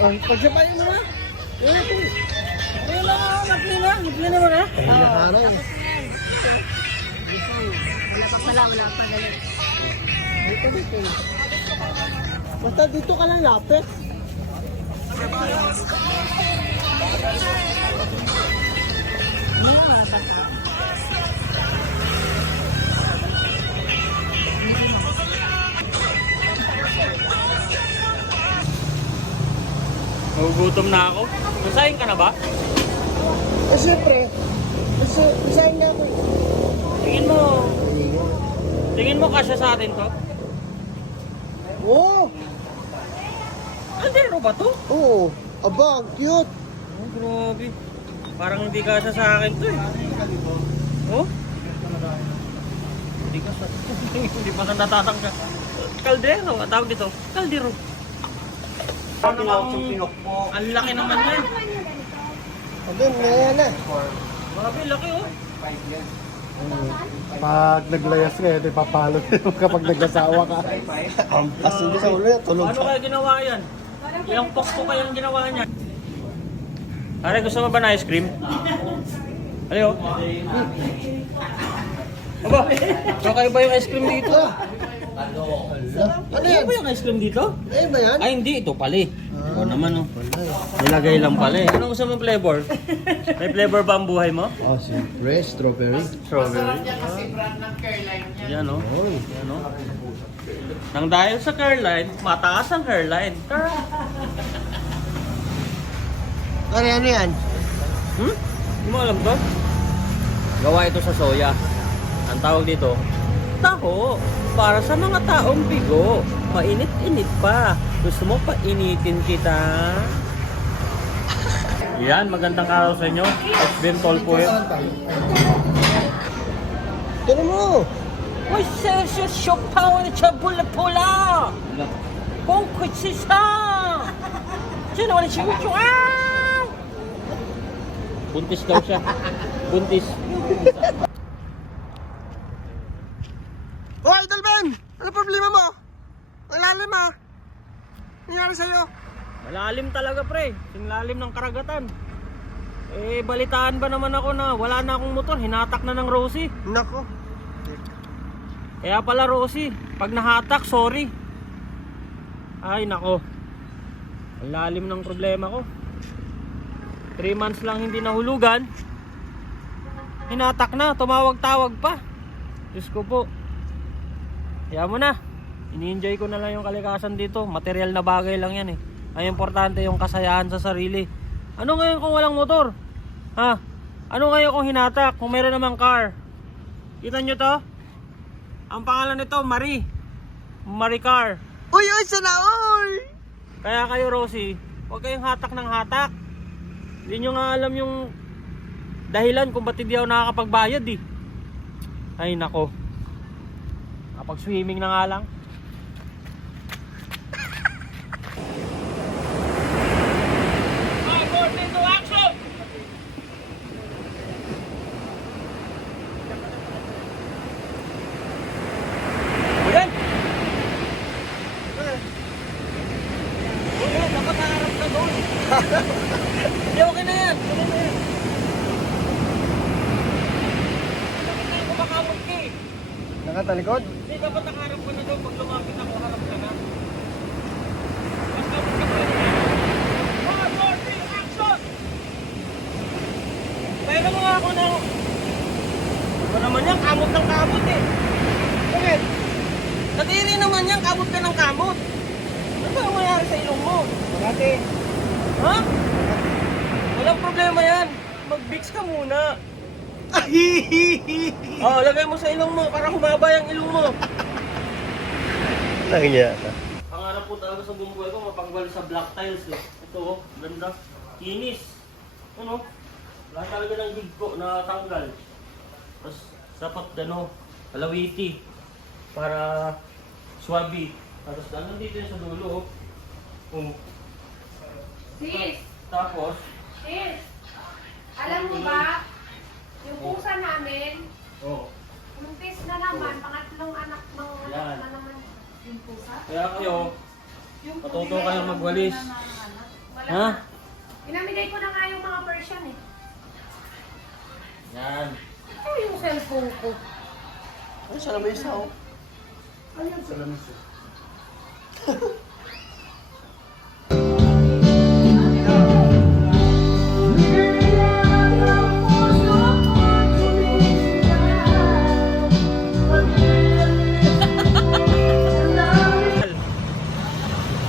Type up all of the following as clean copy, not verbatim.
Oh, pagsapayin mo na. Yun ito. Ayun lang ako, maglina. Maglina mo na. Ay, nakaraw. Wala pa galit. Dito, dito. Basta dito ka lang lapit. Mga bata. Nagugutom na ako. Nasahin ka na ba? Eh, siyempre. Isahin nga ako. Tingin mo kasya sa atin to? Oo. Andero ba to? Oo. Aba, ang cute. Oh, grabe. Parang hindi kasya sa akin to eh. Oh? Hindi kasya. Hindi pa na natatangka. Kaldero, ang tawag dito. Kaldero. Ang laki naman yan. Sabi, ngayon na. Grabe, laki oh. Pag naglayas ka, ito ipapalo mo kapag naglasawa ka. Ampas hindi sa ulo yan. Tulog Paano ka. kaya ginawa yan? Ilang pokpo kayang ginawa niya? Are, gusto mo ba na ice cream? Aliyo? Aba, kakaiba ba yung ice cream dito? Ano Ano yan? ba yung ice cream dito? Eh ba yan? Ay, hindi. Ito pala eh. Ito naman oh. Nilagay lang pala eh. Anong gusto mong flavor? May flavor ba ang buhay mo? Oh, siyempre. Strawberry. Strawberry. Yan oh. Yan oh. Nang dahil sa Caroline, mataas ang hairline. Ano yan? Hindi mo alam to? Gawa ito sa soya. Ang tawag dito, taho. Para sa mga taong bigo. Mainit-init pa. Gusto mo painitin kita? Yan, magandang araw sa inyo. It's been told po yun. Turo mo. Uy, sir, siyopaw na siya pula-pula! Kung kutsisa! Sino wala siya? Buntis daw siya. Buntis. Oh, Idol Ben! Ano problema mo? Ang lalim ah. Nangyari sa'yo? Malalim talaga, pre. Sinlalim ng karagatan. Eh, balitaan ba naman ako na wala na akong motor, hinatak na ng Rosie. Nako. Kaya pala Rosie, pag nahatak, sorry. Ay nako. Ang lalim ng problema ko. 3 months lang hindi nahulugan. Hinatak na, tumawag-tawag pa. Diyos ko po. Kaya mo na. Ini-enjoy ko na lang yung kalikasan dito. Material na bagay lang yan eh. Ang importante yung kasayahan sa sarili. Ano ngayon kung walang motor? Ha? Ano ngayon kung hinatak? Kung meron namang car? Kita nyo to? Ang pangalan nito, Marie. Marie Car. Uy, sana all! Kaya kayo, Rosie, huwag kayong hatak ng hatak. Hindi nyo nga alam yung dahilan kung ba't hindi ako nakakapagbayad eh. Ay nako. Kapag-swimming na nga lang. Hindi, okay na yan. Hindi ko makamot ka eh. Nakatalikod? Hindi, dapat nakaharap ka na doon. Pag lumapit ako, harap ka na. Basta mo ka pwede. 1, 4, 3, action! Pwede mo nga ako na. Ano naman yan? Kamot ng kamot eh. Bakit? Nadiri naman yan. Kamot ka ng kamot. Ano ba ang mayari sa ilong mo? Magati. Ha? Walang problema yan. Mag-Vicks ka muna. Oh, lagay mo sa ilong mo para humaba yung ilong mo. Nangyaya ka. Pangarap po talaga sa buong buhay ko mapagwal sa black tiles eh. Ito oh, ganda. Kinis. Ano? Lahat talaga ng gig ko na tanggal. Tapos dapat ano, kalawiti para swabe. Tapos ano dito yung sa dulo oh. Oh. Sis! Tapos Sis! Alam mo ba, yung pusa namin, oh. umpis na naman, pangatlong anak ng Yan. na naman yung pusa. Kaya kayo Yung matuto kayong magwalis. Wala Ha? na. Pinamigay ko na nga yung mga Persian eh. Yan. Ito yung cellphone ko. Ay, sa lamesa, oh.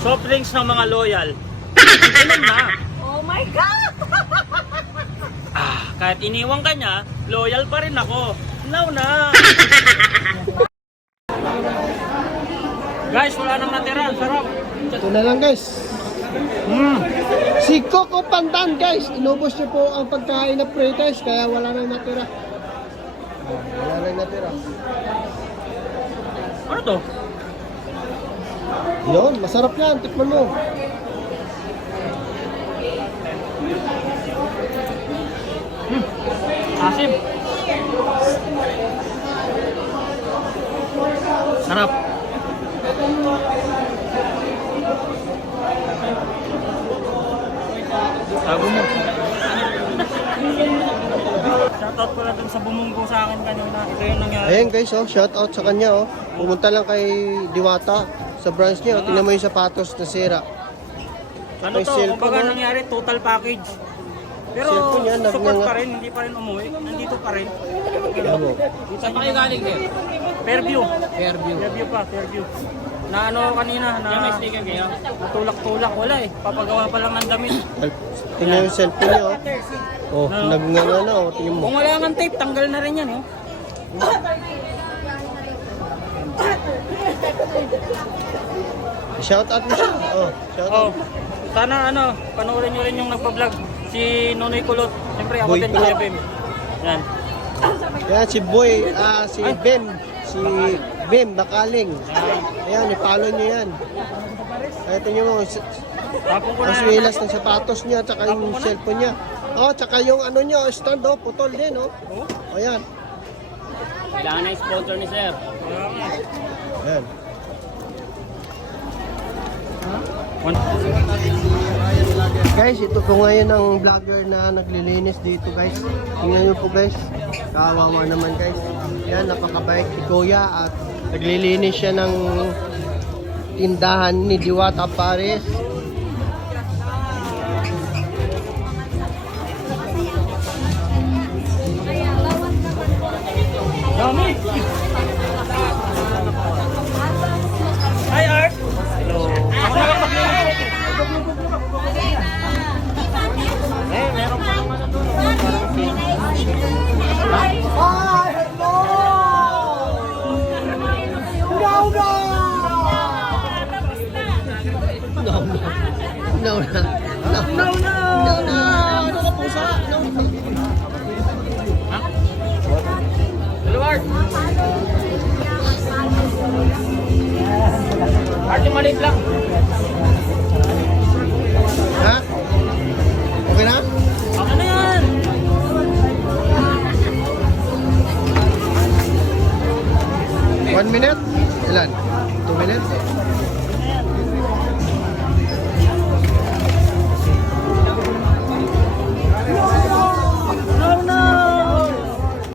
Soft drinks ng mga loyal. Inom na. Oh my God! Kahit iniwan ka niya, loyal pa rin ako. Now na. Guys, wala nang natira. Ang sarap. Ito na lang, guys. Si Coco Pandan, guys. Inubos niyo po ang pagkain na pre-test, kaya wala nang natira. Wala nang natira. Ano to? Yun, masarap yan. Tikman mo. Asim. Sarap. Tago mo. Shoutout ko na dun sa bumunggo sa akin kanina. Ito yung nangyari. Ayan, guys, oh. Shout out sa kanya, oh. Pumunta lang kay Diwata sa branch niya. Oh. Tingnan mo yung sapatos na sira. Ano May to? cellphone, Kumbaga oh. nangyari, total package. Pero Cellphone yan, support nagnanga- pa rin, hindi pa rin umuwi. Nandito pa rin. Tingnan mo. Saan pa kayo galing din? Fairview. Fairview pa, Fairview. Na ano kanina, na natulak-tulak, wala eh. Papagawa pa lang ng damit. Tingnan yung cellphone niya, oh. Oh, No. nagnganga na, oh. Tingnan mo. Kung wala nga tape, tanggal na rin yan eh. Shout out mo siya. Oh, shout out. Oh, sana ano, panoorin nyo rin yung nagpa-vlog. Si Nonoy Kulot. Siyempre ako Boy din, Kulot. Kuya Bem. Yan. Yan, si Boy, si Ben. Si Ben Bakaling. Ayan, i-follow niyo yan. Kaya tingnan mo, Tapong ko ang na. swilas ng sapatos niya, tsaka yung cellphone niya. Oh, tsaka yung ano niya, stand, oh, putol din, oh. Ayan. Kailangan na sponsor ni Sir. Ayan. Guys, ito po ngayon ang vlogger na naglilinis dito, guys. Tingnan niyo po, guys. Kawawa naman, guys. Yan, napakabait si Kuya at naglilinis siya ng tindahan ni Diwata Pares. Dami! Hi, Art! Hello! Ako na lang maglilinis. Eh, meron pa naman na doon. No, ano ka pusa? Hello, Art! Art, yung maliit lang. Ha? Okay na? Ako na yan! One minute? Ilan? 2 minutes?